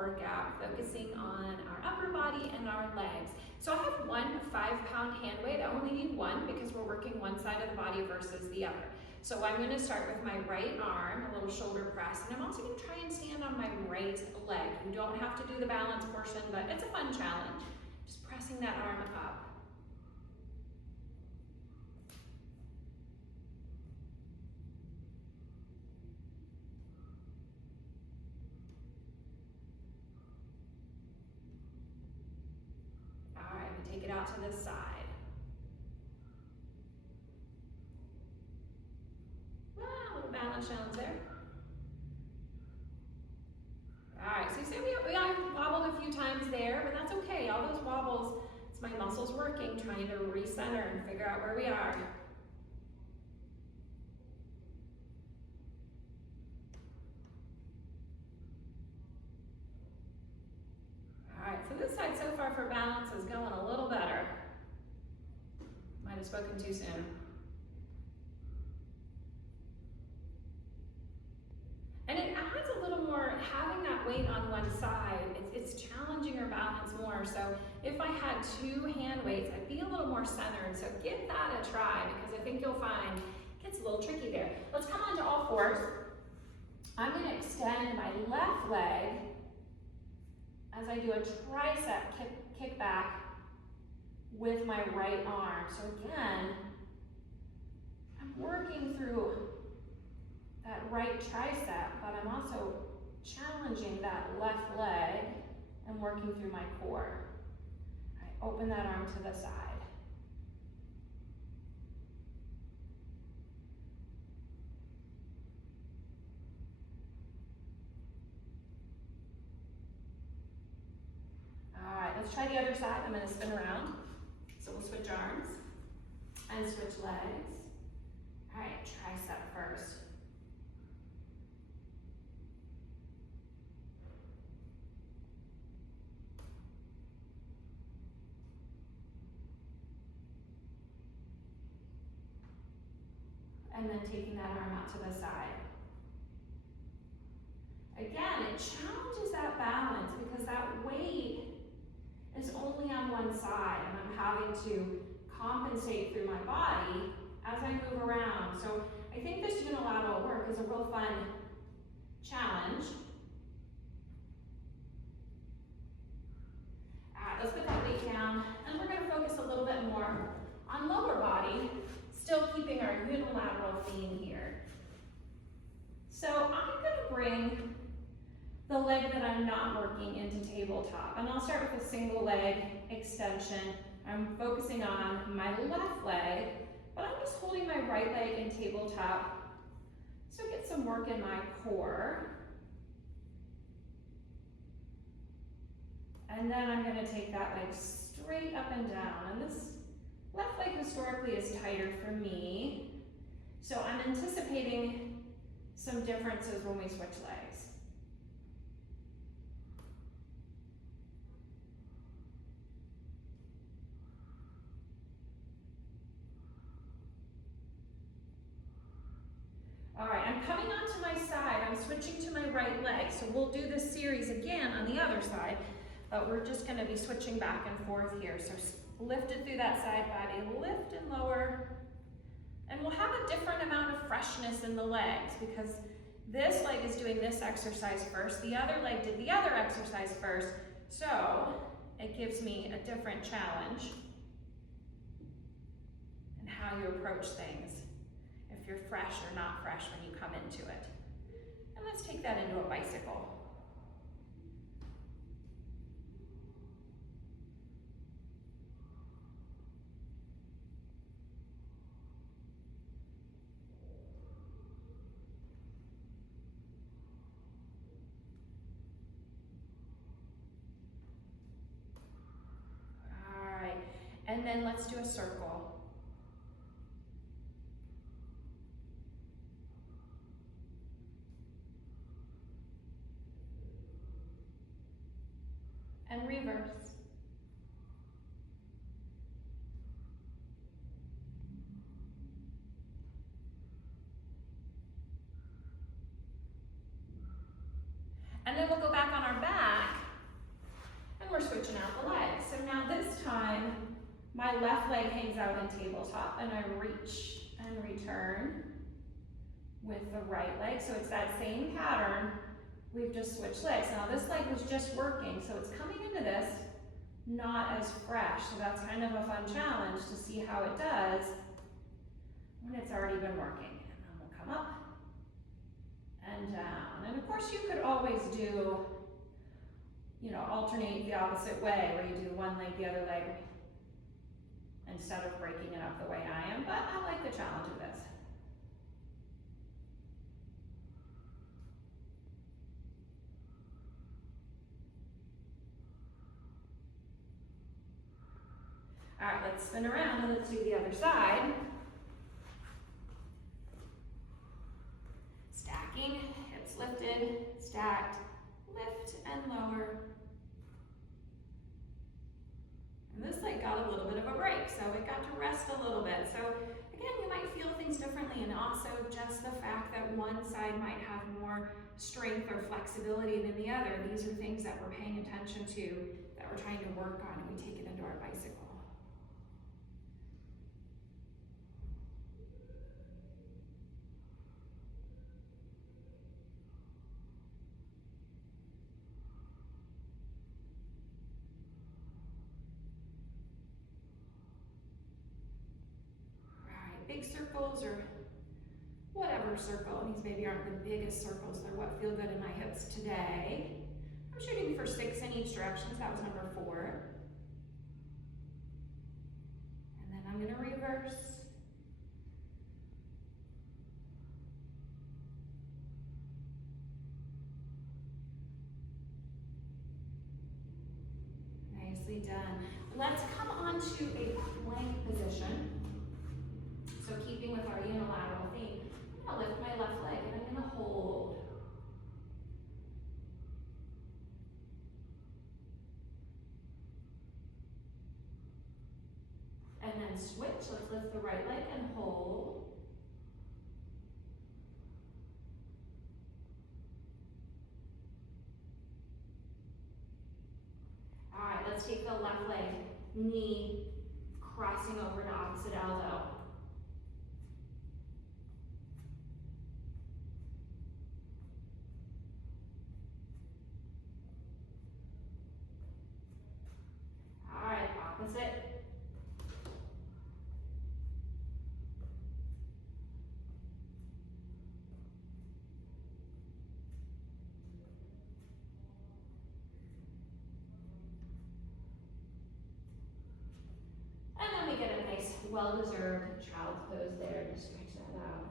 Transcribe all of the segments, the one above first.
workout, focusing on our upper body and our legs. So I have one 5-pound hand weight. I only need one because we're working one side of the body versus the other. So I'm going to start with my right arm, a little shoulder press, and I'm also going to try and stand on my right leg. You don't have to do the balance portion, but it's a fun challenge. Just pressing that arm up. All right, we take it out to this side. A little balance challenge there. All right, so you see we wobbled a few times there, but that's okay. All those wobbles, it's my muscles working, trying to recenter and figure out where we are. All right, so this side so far for balance is going a little better. Might have spoken too soon. And it adds a little more, having that weight on one side, it's challenging your balance more. So if I had 2 hand weights, I'd be a little more centered. So give that a try because I think you'll find it gets a little tricky there. Let's come on to all fours. I'm going to extend my left leg as I do a tricep kick back with my right arm. So again, I'm working through that right tricep, but I'm also challenging that left leg and working through my core. I open that arm to the side. All right, let's try the other side. I'm going to spin around. So we'll switch arms and switch legs. All right, tricep first. And then taking that arm out to the side. Again, it challenges that balance because that weight is only on one side and I'm having to compensate through my body as I move around. So I think this unilateral work is a real fun challenge. All right, let's put that weight down and we're going to focus a little bit more on lower body. Still keeping our unilateral theme here. So I'm going to bring the leg that I'm not working into tabletop. And I'll start with a single leg extension. I'm focusing on my left leg, but I'm just holding my right leg in tabletop. So get some work in my core. And then I'm going to take that leg straight up and down. And this left leg historically is tighter for me, so I'm anticipating some differences when we switch legs. All right, I'm coming onto my side. I'm switching to my right leg, so we'll do this series again on the other side, but we're just going to be switching back and forth here. So lift it through that side body, lift and lower. And we'll have a different amount of freshness in the legs because this leg is doing this exercise first, the other leg did the other exercise first, so it gives me a different challenge in how you approach things, if you're fresh or not fresh when you come into it. And let's take that into a bicycle. And then let's do a circle. And reverse. And then we'll go back on our back left leg hangs out in tabletop and I reach and return with the right leg. So it's that same pattern. We've just switched legs. Now this leg was just working, so it's coming into this not as fresh. So that's kind of a fun challenge to see how it does when it's already been working. And then we'll come up and down. And of course you could always do, you know, alternate the opposite way, where you do one leg, the other leg, instead of breaking it up the way I am, but I like the challenge of this. All right, let's spin around and let's do the other side. Stacking, hips lifted, stacked, lift and lower. And this leg got a little bit of a break, so it got to rest a little bit. So again, you might feel things differently, and also just the fact that one side might have more strength or flexibility than the other. These are things that we're paying attention to, that we're trying to work on, and we take it into our bicycle. Big circles or whatever circle. These maybe aren't the biggest circles. They're what feel good in my hips today. I'm shooting for 6 in each direction, so that was number 4. And then I'm going to reverse. Nicely done. Let's come on to a plank position. So keeping with our unilateral theme, I'm going to lift my left leg and I'm going to hold. And then switch. Let's lift the right leg and hold. All right, let's take the left leg, knee crossing over to opposite elbow. Opposite. And then we get a nice, well-deserved child's pose there. Just stretch that out.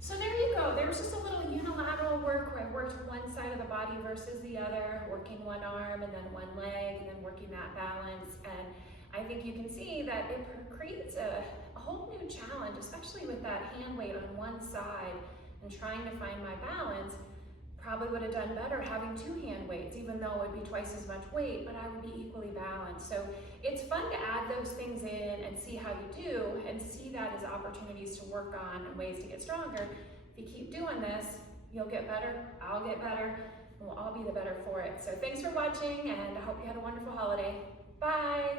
So there you go. There's just a little unilateral work where I worked one side of the body versus the other, working one arm and then one leg, and then working that balance. And I think you can see that it creates a whole new challenge, especially with that hand weight on one side and trying to find my balance. Probably would have done better having 2 hand weights, even though it would be twice as much weight, but I would be equally balanced. So it's fun to add those things in and see how you do, and see that as opportunities to work on and ways to get stronger. If you keep doing this, you'll get better, I'll get better, and we'll all be the better for it. So thanks for watching, and I hope you had a wonderful holiday. Bye.